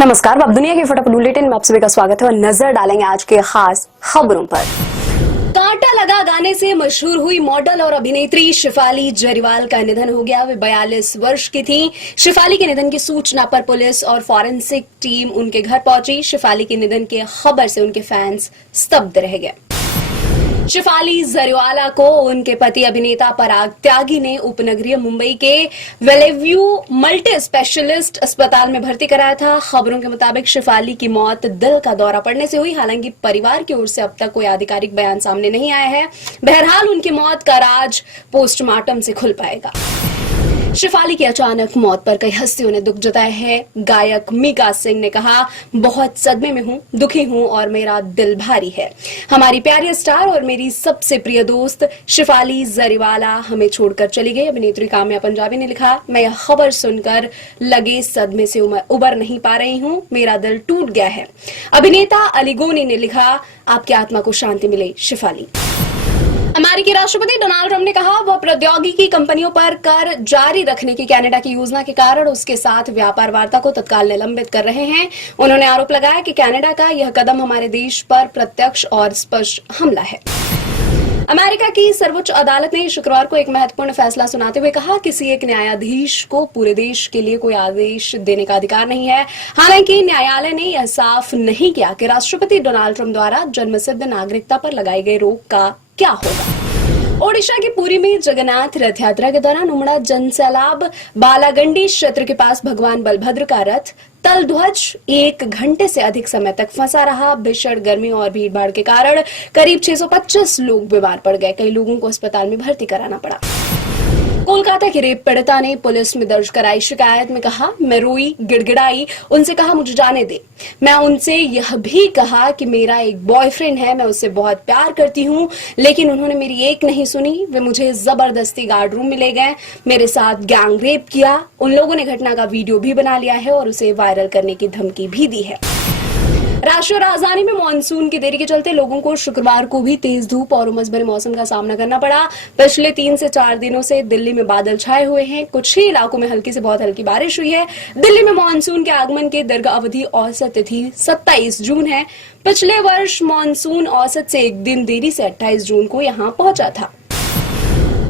नमस्कार, अब दुनिया की फटाफट बुलेटिन में आप सभी का स्वागत है और नजर डालेंगे आज के खास खबरों पर। कांटा लगा गाने से मशहूर हुई मॉडल और अभिनेत्री शेफाली जरीवाल का निधन हो गया। वे 42 वर्ष की थी। शेफाली के निधन की सूचना पर पुलिस और फॉरेंसिक टीम उनके घर पहुंची। शेफाली के निधन की खबर से उनके फैंस स्तब्ध रह गए। शेफाली जरीवाला को उनके पति अभिनेता पराग त्यागी ने उपनगरीय मुंबई के वेलेव्यू मल्टी स्पेशलिस्ट अस्पताल में भर्ती कराया था। खबरों के मुताबिक शेफाली की मौत दिल का दौरा पड़ने से हुई। हालांकि परिवार की ओर से अब तक कोई आधिकारिक बयान सामने नहीं आया है। बहरहाल उनकी मौत का राज पोस्टमार्टम से खुल पाएगा। शेफाली की अचानक मौत पर कई हस्तियों ने दुख जताया है। गायक मीका सिंह ने कहा, बहुत सदमे में हूं, दुखी हूं और मेरा दिल भारी है। हमारी प्यारी स्टार और मेरी सबसे प्रिय दोस्त शेफाली जरीवाला हमें छोड़कर चली गई। अभिनेत्री काम्या पंजाबी ने लिखा, मैं यह खबर सुनकर लगे सदमे से उबर नहीं पा रही हूं, मेरा दिल टूट गया है। अभिनेता अली गोनी ने लिखा, आपकी आत्मा को शांति मिले शेफाली। अमेरिकी राष्ट्रपति डोनाल्ड ट्रंप ने कहा, वह प्रौद्योगिकी कंपनियों पर कर जारी रखने की कनाडा की योजना के कारण उसके साथ व्यापार वार्ता को तत्काल निलंबित कर रहे हैं। उन्होंने आरोप लगाया कि कनाडा का यह कदम हमारे देश पर प्रत्यक्ष और स्पष्ट हमला है। अमेरिका की सर्वोच्च अदालत ने शुक्रवार को एक महत्वपूर्ण फैसला सुनाते हुए कहा, किसी एक न्यायाधीश को पूरे देश के लिए कोई आदेश देने का अधिकार नहीं है। हालांकि न्यायालय ने यह साफ नहीं किया कि राष्ट्रपति डोनाल्ड ट्रंप द्वारा जन्मसिद्ध नागरिकता पर लगाई गई रोक का क्या होगा। ओडिशा के पुरी में जगन्नाथ रथ यात्रा के दौरान उमड़ा जनसैलाब। बालागंडी क्षेत्र के पास भगवान बलभद्र का रथ तलध्वज 1 घंटे से अधिक समय तक फंसा रहा। भीषण गर्मी और भीड़भाड़ के कारण करीब 625 लोग बीमार पड़ गए। कई लोगों को अस्पताल में भर्ती कराना पड़ा। कोलकाता की रेप पीड़िता ने पुलिस में दर्ज कराई शिकायत में कहा, मैं रोई, गिड़गिड़ाई, उनसे कहा मुझे जाने दे। मैं उनसे यह भी कहा कि मेरा एक बॉयफ्रेंड है, मैं उससे बहुत प्यार करती हूँ, लेकिन उन्होंने मेरी एक नहीं सुनी। वे मुझे जबरदस्ती गार्ड रूम में ले गए, मेरे साथ गैंग रेप किया। उन लोगों ने घटना का वीडियो भी बना लिया है और उसे वायरल करने की धमकी भी दी है। राष्ट्रीय राजधानी में मानसून की देरी के चलते लोगों को शुक्रवार को भी तेज धूप और उमस भरे मौसम का सामना करना पड़ा। पिछले 3 से 4 दिनों से दिल्ली में बादल छाए हुए हैं। कुछ ही इलाकों में हल्की से बहुत हल्की बारिश हुई है। दिल्ली में मानसून के आगमन की दीर्घ अवधि औसत तिथि 27 जून है। पिछले वर्ष मानसून औसत से एक दिन देरी से 28 जून को यहाँ पहुंचा था।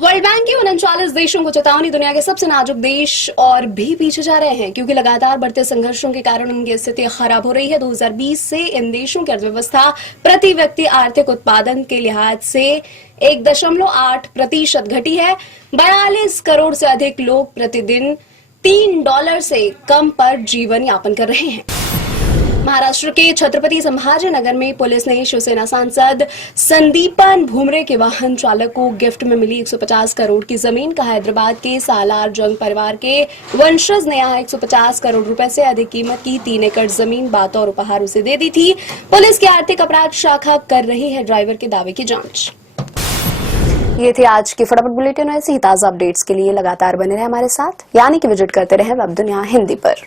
वर्ल्ड बैंक के 39 देशों को चेतावनी, दुनिया के सबसे नाजुक देश और भी पीछे जा रहे हैं क्योंकि लगातार बढ़ते संघर्षों के कारण उनकी स्थिति खराब हो रही है। 2020 से इन देशों की अर्थव्यवस्था प्रति व्यक्ति आर्थिक उत्पादन के लिहाज से 1.8% घटी है। 42 करोड़ से अधिक लोग प्रतिदिन $3 से कम पर जीवन यापन कर रहे हैं। महाराष्ट्र के छत्रपति संभाजीनगर में पुलिस ने शिवसेना सांसद संदीपन भुमरे के वाहन चालक को गिफ्ट में मिली 150 करोड़ की जमीन का हैदराबाद के सालार जंग परिवार के वंशज ने यहाँ 150 करोड़ रुपए से अधिक कीमत की 3 एकड़ जमीन बतौर उपहार उसे दे दी थी। पुलिस की आर्थिक अपराध शाखा कर रही है ड्राइवर के दावे की जांच। ये थी आज की फटाफट बुलेटिन। ऐसी ही ताजा अपडेट्स के लिए लगातार बने रहे हमारे साथ, यानी कि विजिट करते रहे वेब दुनिया हिंदी पर।